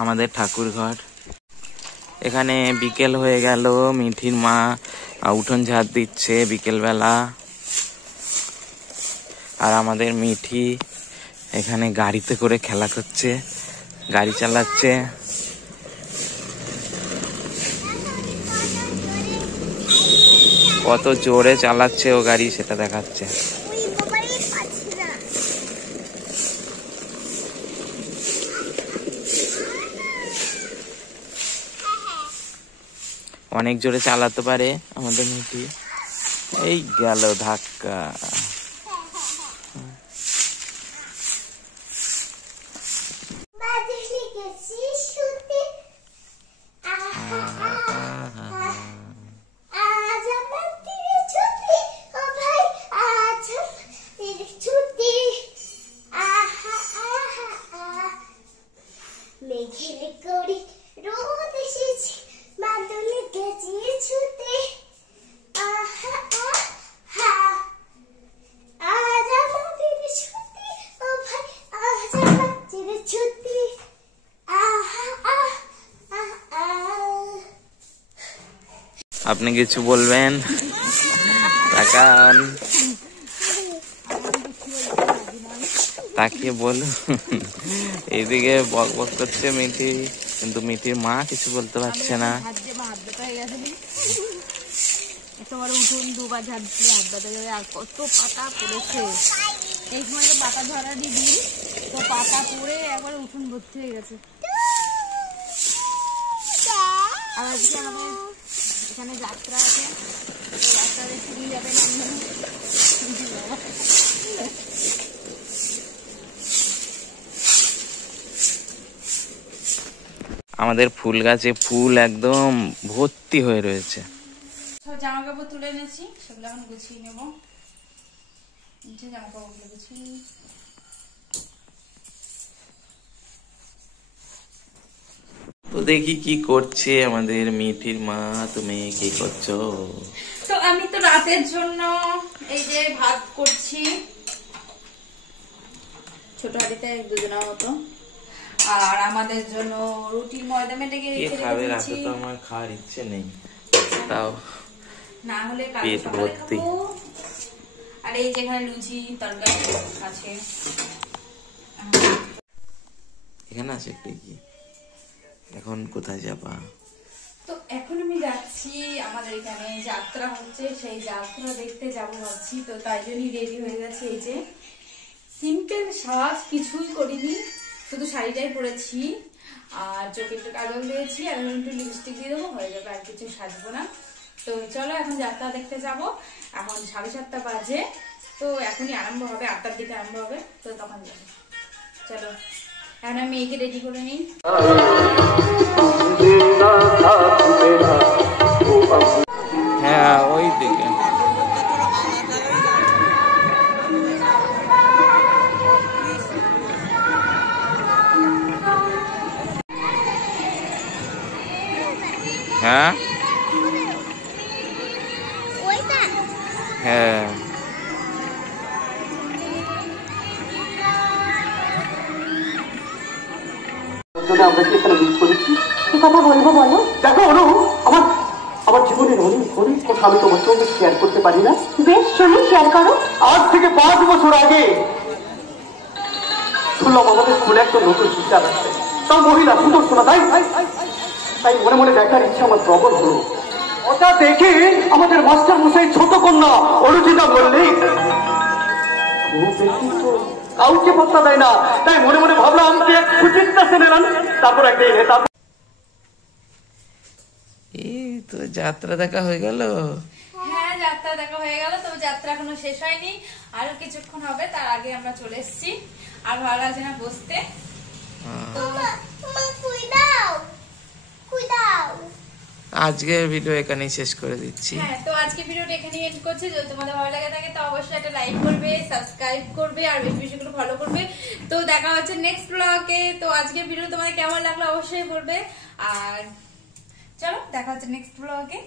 আমাদের ঠাকুর ঘর। এখানে বিকেল হয়ে গেল, মিঠির মা উঠোন ঝাড় দিচ্ছে বিকেল বেলা। আর আমাদের মিঠি এখানে গাড়িতে করে খেলা করছে, গাড়ি চালাচ্ছে। কত জোরে চালাচ্ছে ও গাড়ি সেটা দেখাচ্ছে। অনেক জোরে চালাতে পারে আমাদের মিঠি। এই গেল ধাক্কা। আপনি কিছু বলবেন? তাকান, তাকিয়ে বলুন। এইদিকে বক বক করছে মিঠি, কিন্তু মিঠির মা কিছু বলতে পারছে না। উঠুন দুবার ঝাড় দিলে হাত ব্যথা যাবে। আর কত পাতা পড়েছে, এই সময় তো পাতা ঝরারই দিন, তো পাতা পড়ে একবার উঠুন ভর্তি হয়ে গেছে। আর আজকে আমাদের এখানে যাত্রা আছে, তো যাত্রা দেখতে নিয়ে যাবেন আপনারা। আমাদের ফুল গাছে ফুল একদম ভর্তি হয়ে রয়েছে। সব জামা কাপড় তুলে এনেছি, সেগুলো এখন গুছিয়ে নেব। জামা কাপড়গুলো গুছিয়ে তো দেখি কি করছে আমাদের মিঠির মা। তুমি কি করছো? তো আমি তো রাতের জন্য এই যে ভাত করছি, ছোট হাঁড়িতে দুজনের মতো। আর আমাদের জন্য রুটির ময়দা মেটে গিয়ে রেখে দিয়েছি। রাতে তো আমার খাওয়ার ইচ্ছে নেই, তাও না হলে পেট ভর্তি। আর এই যেখানে লুচি তরকারি আছে, এখানে আছে একটু। কি এখন কোথায় যাবা? তো এখন আমি যাচ্ছি, আমাদের এখানে যাত্রা হচ্ছে, সেই যাত্রা দেখতে যাবো ভাবছি। তো তাই জন্যই রেডি হয়ে গেছে। এই যে সিম্পল সাজ, কিছুই করিনি, শুধু শাড়িটাই পরেছি আর চোখে একটু কাজল দিয়েছি, আর একটু লিপস্টিক দিয়ে দেবো, হয়ে যাবে, আর কিছু সাজবো না। তো চলো এখন যাত্রা দেখতে যাব। এখন 7:30 বাজে, তো এখনই আরম্ভ হবে, 8টার দিকে আরম্ভ হবে, তো তখন যাবো। চলো এখন আমি মেয়েকে রেডি করে নিই। হ্যাঁ ওই দিকে। হ্যাঁ হ্যাঁ আমরা কি এখানে মিট করেছি? কি কথা বলবো বলো? দেখো অনু, আমার জীবনের অনেক কথা আমি তোমার সঙ্গে শেয়ার করতে পারি না। বেশ, চলো শেয়ার করো। আজ থেকে 5 বছর আগে শুনলাম আমাদের স্কুলে একটা নতুন টিচার আছে, তাও মহিলা, সুন্দর শোনা। তাই মনে মনে দেখার ইচ্ছা আমার প্রবল হলো। ওটা দেখে আমাদের মাস্টার মশাই ছোট কন্যা অরুচিতা বললেই কাউকে পাত্তা দেয় না। তাই মনে মনে ভাবলাম যে সুচিত্রা সেনের, তারপর একটা নেতা। এই তো যাত্রা দেখা হয়ে গেল। হ্যাঁ যাত্রা দেখা হয়ে গেল, তো যাত্রা এখনো শেষ হয়নি, আরো কিছুক্ষণ হবে, তার আগে আমরা চলে এসেছি। আর ভালো লাগছে না বসতে। আজকের ভিডিও এখানেই শেষ করে দিচ্ছি। হ্যাঁ, তো আজকে ভিডিওটা এখানেই এন্ড করছি। যদি তোমাদের ভালো লাগে থাকে তো অবশ্যই একটা লাইক করবে, সাবস্ক্রাইব করবে, আর বেশি বেশি করে ফলো করবে। তো দেখা হচ্ছে নেক্সট ব্লগে। তো আজকের ভিডিও তোমাদের কেমন লাগলো অবশ্যই বলবে। আর চলো দেখা হচ্ছে নেক্সট ব্লগে।